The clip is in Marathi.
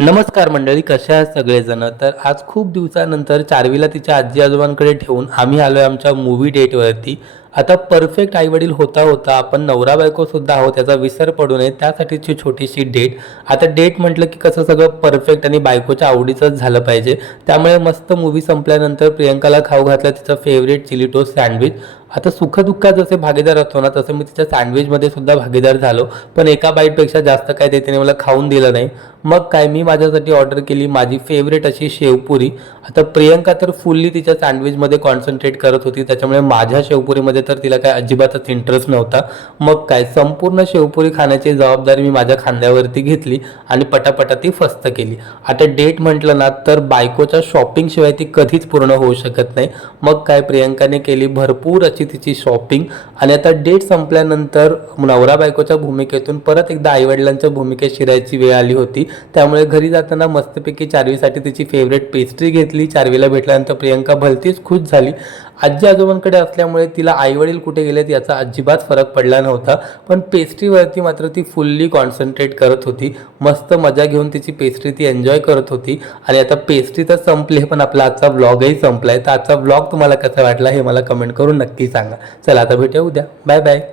नमस्कार मंडळी, कशा आहात सगळेजण. तर आज खूप दिवसानंतर चार्वीला तिच्या आजी आजोबांकडे ठेवून आम्ही आलोय आमच्या मूवी डेटवरती. आता परफेक्ट आईवडील होता होता आपण नवरा बायको सुद्धा आहोत याचा विसर पडू नये त्यासाठीची छोटीशी डेट. आता डेट म्हटलं की कसं सगळं परफेक्ट आणि बायकोच्या आवडीचंच झालं पाहिजे. त्यामुळे मस्त मूवी संपल्यानंतर प्रियंकाला खाऊ घातलं तिचं फेवरेट चिली टोस्ट सँडविच. आता सुखदुःखात जसे भागीदार असतो ना तसं मी तिच्या सँडविचमध्ये सुद्धा भागीदार झालो. पण एका बाईटपेक्षा जास्त काय तिने मला खाऊन दिलं नाही. मग काय मी माझ्यासाठी ऑर्डर केली माझी फेवरेट अशी शेवपुरी. आता प्रियंका तर फुल्ली तिच्या सँडविचमध्ये कॉन्सन्ट्रेट करत होती, त्याच्यामुळे माझ्या शेवपुरीमध्ये तर तिला काय अजिबातच इंटरेस्ट नव्हता. मग काय संपूर्ण शेवपुरी खाण्याची जबाबदारी मी माझ्या खांद्यावरती घेतली आणि पटापटा ती फस्त केली. आता डेट म्हटलं ना तर बायकोच्या शॉपिंगशिवाय ती कधीच पूर्ण होऊ शकत नाही. मग काय प्रियंकाने केली भरपूर अशी तिची शॉपिंग. आणि आता डेट संपल्यानंतर नवरा बायकोच्या भूमिकेतून परत एकदा आईवडिलांच्या भूमिकेत शिरायची वेळ आली होती. त्यामुळे घरी जाताना मस्तपैकी चार्वीसाठी तिची फेवरेट पेस्ट्री घेतली. चार्वीला भेटल्यानंतर प्रियंका भलतीच खुश झाली. आजी आजोबांकडे असल्यामुळे तिला आईवडील कुठे गेलेत याचा अजिबात फरक पडला नव्हता. पण पेस्ट्रीवरती मात्र ती फुल्ली कॉन्सन्ट्रेट करत होती. मस्त मजा घेऊन तिची पेस्ट्री ती एन्जॉय करत होती. आणि आता पेस्ट्री तर संपली पण आपला आजचा व्लॉगही संपलाय. तर आजचा व्लॉग तुम्हाला कसा वाटला हे मला कमेंट करून नक्की सांगा. चला आता भेटूया उद्या. Bye bye.